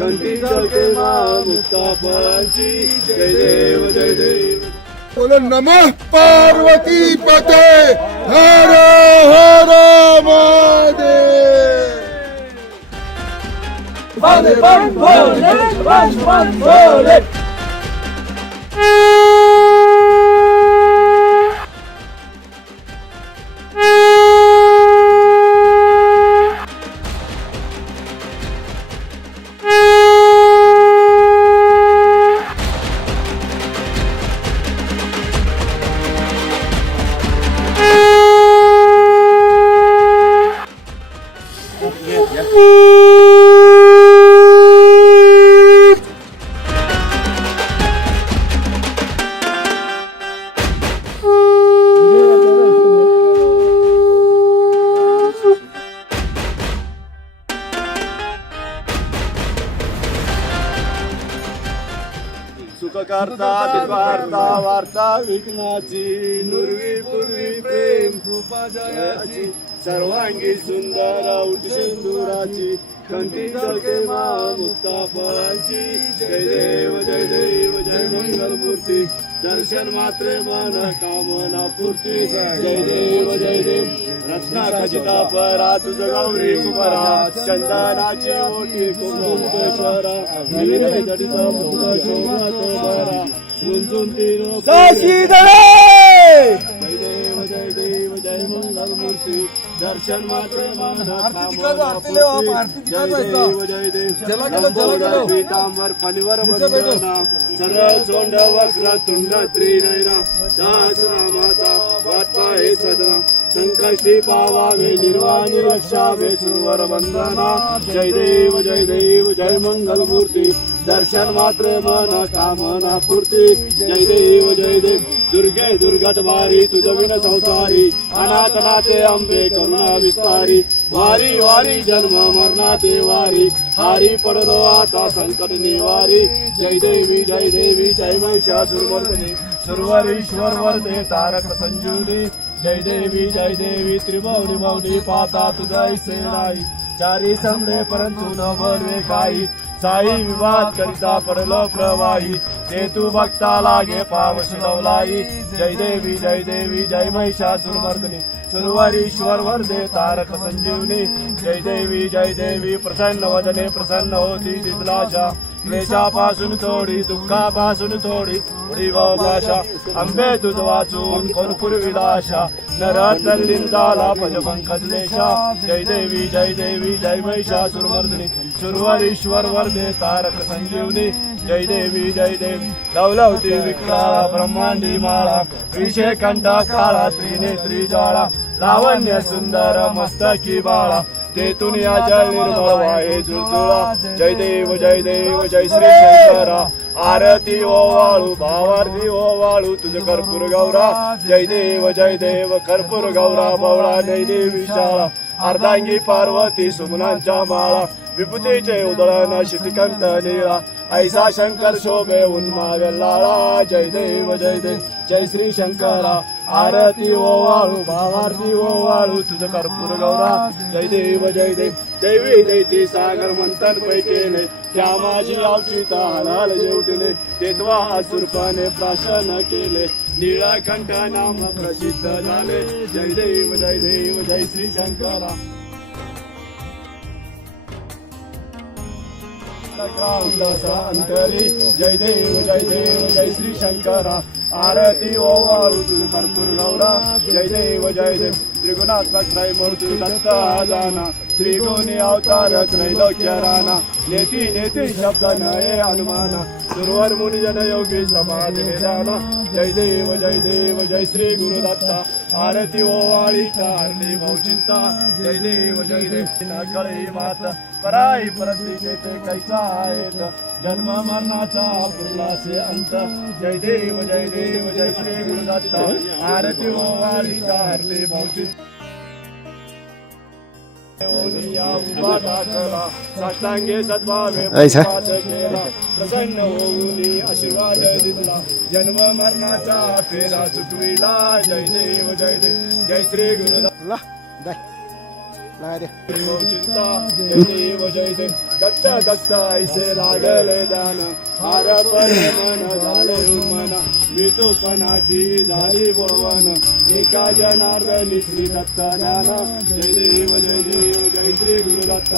कंठी जळके मुक्तापरांची जय देव जय देव. बोलो नमः पार्वती पते हर हर महादेव. बंद बंद भोले बंद बंद भोले. सुखकर्ता विवार्ता वार्ता विघ्नाची नुरवी पूर्वी प्रेम कृपा जयाची सर्वांगी सुंदर उठशेंदुराची कंठी जळके मुक्तापरांची जय देव जय देव जय मंगलमूर्ती दर्शन मात्रे मन कामना पूर्ती जय देव जय देव. रत्नाखचिता परा तुझ गौरी कुमारा चंदनाची ओटी कुंकुमेश्वरा विविध जडित मुख शोभत बरा गुंजुंतीर साशीधरे जय देव जय मंगलमूर्ती दर्शन मात्रे मन कामना पूर्ती जय देव जय देव. पीतांबर फणीवर वंदना सरळ सोंड वक्र तुंड त्रिनयना सहस्रनामाचा वाटपा हे सदना संकष्टी पावावे निर्वाणी रक्षावे सुरवर वंदना जय देव जय मंगलमूर्ती दर्शन मात्र मन कामना पूर्ती जय देव जय देव. दुर्गे दुर्गट वारी तुझ विन संसारी अनाथ नाथे अंबे करुणा विस्तारी वारी वारी जन्म मरणाते वारी हारी पडलो आता संकट निवारी जय देवी जय महिषासुरमर्दिनी सुरवरीश्वर वरदे तारक संजीवनी जय देवी त्रिभुवनी मौनी पाता तुझा सेनाई चारी समरे परंतु न बळवे काही साई विवाद करिता पडलो प्रवाही ते तू भक्ता लागे पावशी नवलाई जय देवी जय महिषासुरमर्दिनी सुरवरीश्वर वरदे तारक संजीवनी जय देवी प्रसन्न वदने प्रसन्न होती दिलाशा क्लेशापासून थोडी दुःखापासून थोडी उडी भाषा अंबे तुझ वाचून कोण पुरविलाशा नर तल्लिंदाला पज पंकजलेशा जय देवी जय महिषासुरमर्दिनी सुरवरीश्वर वरदे तारक संजीवनी जय देवी लवलवती विक्राळा ब्रह्मांडी माळा विषय कंठा काळा त्रिनेत्री ज्वाळा लावण्य सुंदर मस्तकी बाळा तेतून या जय निर्मळ वाहे जुळजुळा जय देव जय श्री शंकरा आरती ओवाळू भावारती ओवाळू तुझ कर्पूर गौरा जय देव कर्पूर गौरा बवळा जय देवी शाळा अर्धांगी पार्वती सुमनांच्या माळा विभूतीचे उदळण शितिकंठ नीळा ऐसा शंकर शोभे उन्माद लाळा जय देव जय श्री शंकरा आरती ओवाळू भावारती ओवाळू तुझ कर्पूर गौरा जय देव देवी दैती सागर मंथन पैकेने त्या माझी आवचिता हलाल जेवटले तेव्हा असुरपाने प्राशन केले नीळकंठ नाम प्रसिद्ध झाले जय देव जय श्री शंकरा. अंतरी जय देव जय श्री शंकरा आरती ओवाळू तुझ कर्पूर गौरा जय देव त्रिगुणात्मक त्रैमूर्ती दत्त जाना त्रिगुणी अवतार त्रैलोक्य राणा नेती शब्द नये हनुमाना सुरवर मुनिजन योगी समाधी निधाना जय देव जय श्री गुरुदत्ता आरती ओवाळी तारली चिंता जय देव नकळी माता पराई परती जेते कैसा आहेत जन्म मरणाचा पुरलासे अंत जय देव जय श्री गुरुदत्ता आरती ओवाळी तारली चिंता साष्टांगे सद्भावे प्रसन्न होऊन आशीर्वाद दिला जन्म मरणाचा फेरा चुकविला जय देव जय श्री गुरुदेव. चिंता देव जयते दत्त दत्त ऐसे लागले दान हार पडे मन झाले मन मृत्यूपणाची झाली भवन एका जनार्दनी श्री दत्त ज्ञान जय देव जय श्री गुरुदत्त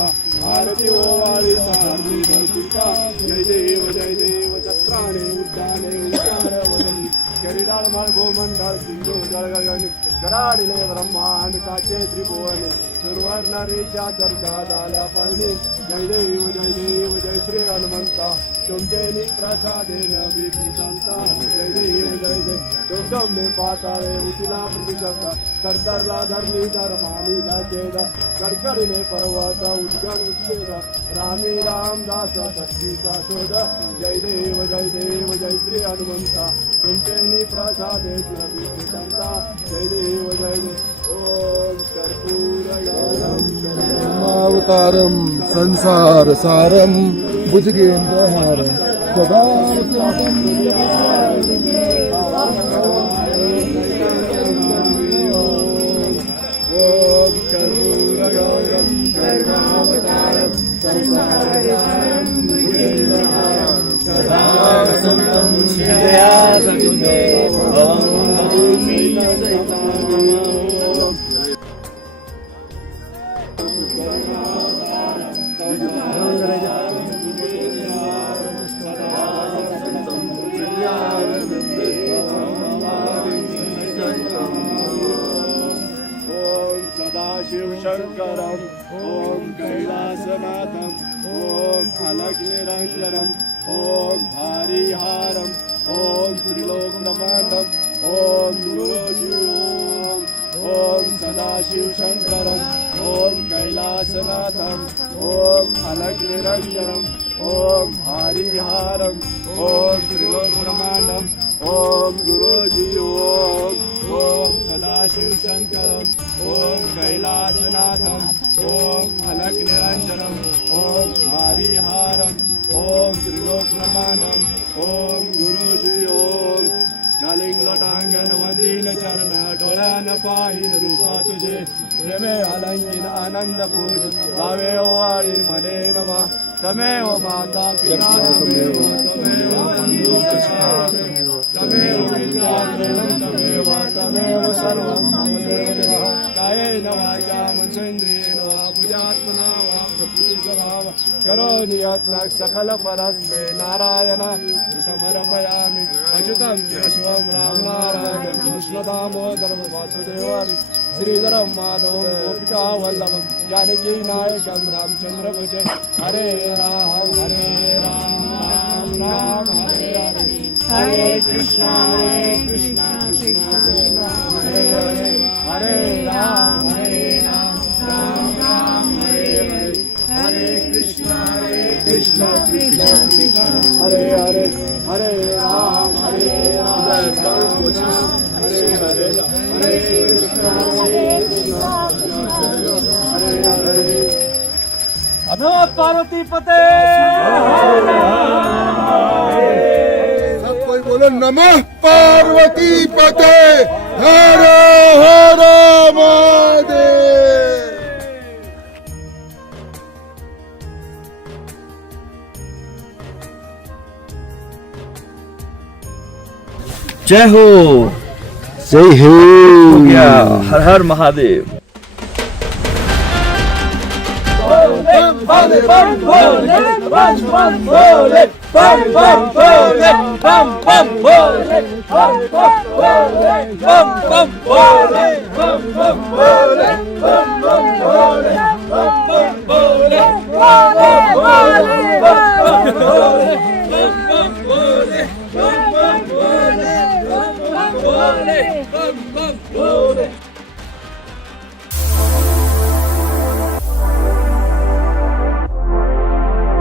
आरती ओवाळी सारथी चिंता जय देव चक्राने उड्डाणे उच्चार वदनी करिडाळ मार्गो मंडळ सिंधू जळगगन कराडिले ब्रह्मांड साचे त्रिभुवने सुरवर्णरेच्या चर्चा झाल्या पाहिजे जय देव जय श्री हनुमंता तुमचे प्रसादेन विघ्नता जय देव जय तुमचं मे पाताळे उठिला प्रतिशत कर्तरला धरणी धर्मानी गाचेद कडकडीने पर्वत उद्गम उच्छेद रामी रामदास शक्तीचा शोध जय देव जय श्री हनुमंता तुमचे प्रसादेन विघ्नता जय देव ओम कर्पूरगौरम संसार सारम भुजगेन्द्रहारम सदा ओम कर्पूरगौरम करुणावतारम संसारसारम भुजगेन्द्रहारम सदा वसन्तं हृदयारविन्दे ओम नमामि सदाशिव शंकरम ओम कैलासनाथम ओम अलग निरंजनम ओम हरिहारम ओम त्रिलोक ब्रह्मांडम ओम गुरुजी ओम सदाशिव शंकरम ओम कैलासनाथम ओम अलग निरंजनम ओम हरिहारम ओम त्रिलोक ब्रह्मांडम ओम गुरुजी ओम सदाशिव शंकरम ओम कैलासनाथम ओम अलग निरंजनम ओम हरिहारम ओम त्रिलोक ब्रह्मांडम ओम गुरुजी ओम नालिंग लोटांगण मदीन चरण डोळ्यान पाहिन रूपा तुझे प्रेमे अलंगिन आनंद पूज भावे ओवाळी म्हणे नमा तमेव माता पिता तमेव बंधू तमेव विद्या तमेव सर्वं कायेन वाचा मनसेन्द्रियेण वा बुद्ध्यात्मना वा प्रकृतिस्वभाव करोमि यत्न सकल परस्मै नारायण समर्पयामि अच्युतं केशवं रामनारायणं कृष्णदामोदरं वासुदेवं श्रीधरं माधवं गोपिकावल्लभं जानकीनायकं रामचन्द्र भजे हरे राम राम राम हरे हरे हरे कृष्णा कृष्णा कृष्णा हरे हरे हरे राम राम राम हरे हरे हरे कृष्णा कृष्णा कृष्णा हरे हरे हरे राम हरे हरे हरे कृष्णा हरे हरे अनोद पार्वती पते सब कोई बोलो नमः पार्वती पते हर हर महादेव। जय हो जय हो हर हर महादेव। Bole,